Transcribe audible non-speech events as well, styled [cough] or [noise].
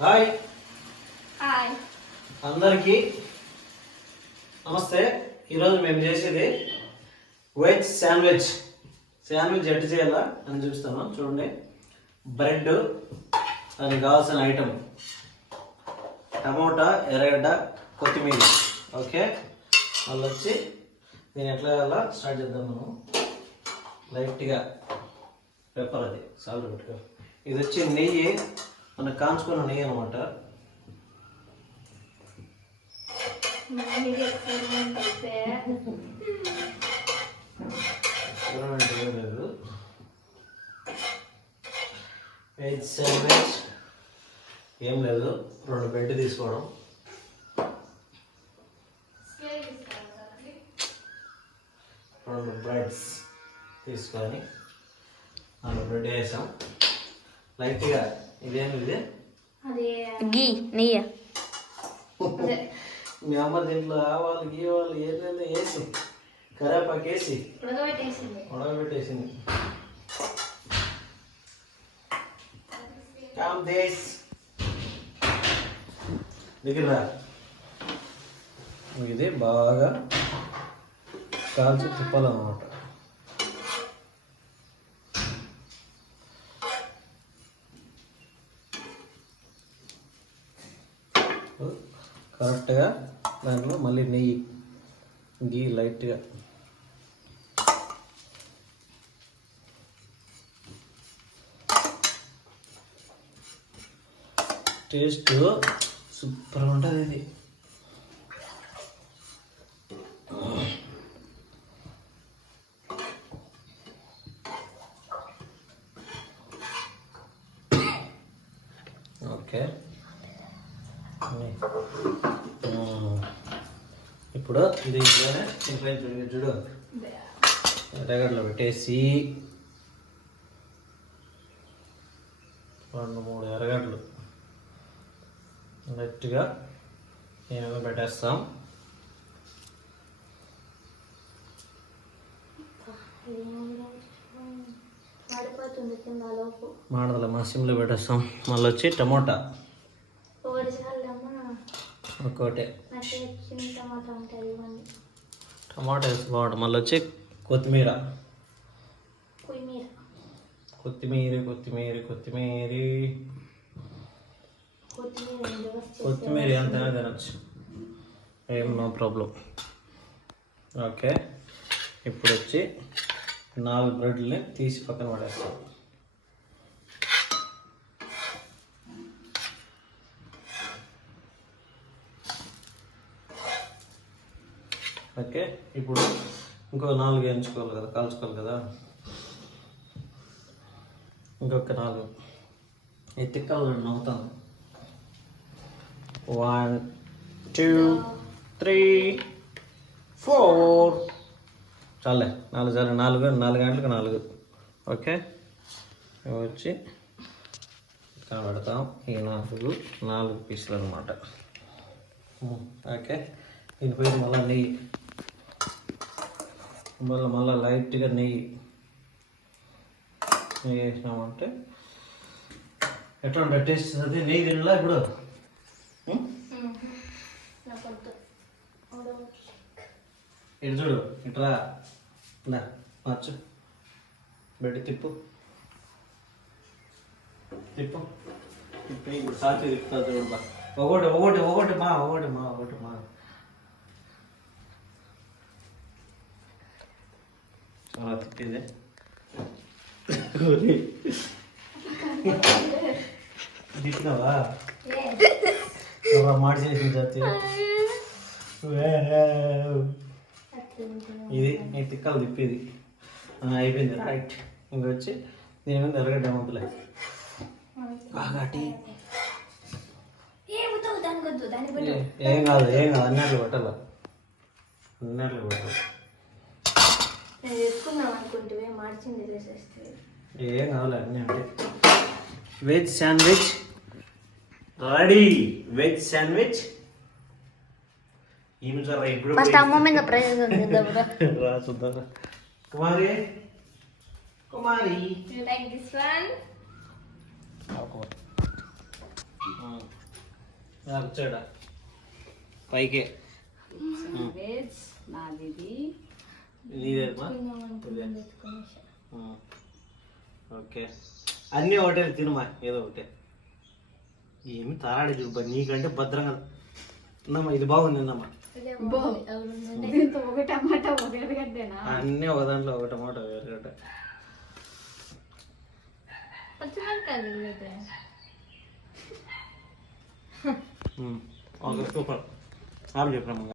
Hi. Hi. అందరికీ నమస్తే. ఈరోజు మేము చేసేది వెజ్ శాండ్విచ్. శాండ్విచ్ ఎట్టు చేయాలా అని చూస్తాను చూడండి. బ్రెడ్ దానికి కావాల్సిన ఐటమ్ టమోటా ఎర్రగడ్డ కొత్తిమీర. ఓకే? మళ్ళీ వచ్చి దీన్ని ఎట్లా వేయాలా స్టార్ట్ చేద్దాం మనం. లైట్గా. పెప్పర్ అది. సాల్ట్ పెట్టుకో. ఇది వచ్చి నెయ్యి మన కాంచుకొని నెయ్యి అనమాట ఏం లేదు. వెజ్ శాండ్విచ్ ఏం లేదు. రెండు బెడ్ తీసుకోవడం. రెండు బ్రెడ్స్ తీసుకొని నాలుగు బ్రెడ్ వేసాం. లైట్గా ఇదేమి ఇది గీ నెయ్యి అదే. మీ అమ్మ దీంట్లో ఆవాలు గీవాలు ఏదైనా వేసి కరేపాకు వేసి ఉడకబెట్టేసింది. ఉడకబెట్టేసింది. కామ్ దేశ్ దగ్గర ఇది బాగా కాల్చి తిప్పాలన్నమాట. కరెక్ట్గా దాంట్లో మళ్ళీ నెయ్యి గీ లైట్గా. టేస్ట్ సూపర్ ఉంటుంది ఇది. ఓకే. ఇప్పుడు దీంట్లోనే ఇంట్లో చూడు చూడు. ఎర్రగడ్డలో పెట్టేసి రెండు మూడు ఎర్రగడ్డలు. గట్టిగా నేను పెట్టేస్తాం. మాడదల మా సిమ్లో పెట్టేస్తాం. మళ్ళీ వచ్చి టమోటా. చిన్న టమాటా ఉంటుంది ఇవ్వండి టమాటా వేసి బాగుంటుంది. మళ్ళీ వచ్చి కొత్తిమీర. కొత్తిమీర. కొత్తిమీర కొత్తిమీర కొత్తిమీర. ఎంతైనా తినచ్చు. ఏం నో ప్రాబ్లం. ఓకే. ఇప్పుడు వచ్చి నాలుగు బ్రెడ్లని తీసి పక్కన పడేస్తాం. ఓకే ఇప్పుడు ఇంకో నాలుగు ఎంచుకోవాలి కదా కాల్చుకోవాలి కదా. ఇంకొక నాలుగు. ఈ తిక్కలు రెండు అవుతాను వన్ టూ త్రీ ఫోర్ చాలే నాలుగు చాలు నాలుగు నాలుగు గంటలకు నాలుగు. ఓకే వచ్చి కనబడతాం. పెడతాం ఈ నాలుగు నాలుగు పీసులు అనమాట ఓకే దీనిపై మళ్ళీ నెయ్యి. మళ్ళీ మళ్ళీ లైట్గా నెయ్యి నెయ్యి వేసినామంటే ఎట్లా ఉంటుంది టేస్ట్ అది? నెయ్యి తినలా ఇప్పుడు? ఇటు చూడు ఇట్లా నా మార్చు బెడ్ తిప్పు. తిప్పు. తిప్పి ఇప్పుడు సాచి తిప్పుతా చూడు బా. ఒకటి ఒకటి ఒకటి మా ఒకటి మా ఒకటి మా. తిప్పినావా ఏ, ఎవరా మాట చేసిన జాతి. ఇది నీ తిక్కలు తిప్పేది. ఆ, అయిపోయింది. రైట్ ఇంకొచ్చి దీని మీద ఎరగడ్డ మొదలే బాగా టీ ఏ వద్దు దానికి వద్దు. దాన్ని పెట్టు ఏం కాదు ఏం కాదు. అన్నట్లు పెట్టాల అన్నట్లు పెట్టాలి నేను తెచ్చుకుందాం అనుకుంటే మార్చింది చేసేస్తే. ఏం కావాలి అన్నీ veg sandwich ready veg sandwich ఏమి జర ఇప్పుడు ఫస్ట్ అమ్మ మీద ప్రయోగం చేద్దాం రా. [laughs] రా చూద్దాం Kumari. Kumari. You like this one um. వచ్చాడ? పైకే. వెజ్ నాదిది నీదేమా కొంచెం అనుకుని పెట్టుకునేసా. ఓకే అన్నీ ఒకటే తినమా ఏదో ఒకటే ఏమి తారాడి చూప నీకంటే భద్రంగా ఉందమ్మా ఇది బాగుంది ఉందమ్మా ఇదే బాగుంది. ఎవరు ఉండండి? దీంతో ఒక టమాటా ఒక ఎర్రగడ్డేనా అన్నీ ఒక దాంట్లో ఒక టమాటో వేరగడ్డ పచ్చిమిరపకాయలు ఉల్లితే. ఓకే సూపర్ ఆపు చెప్పినమ్మా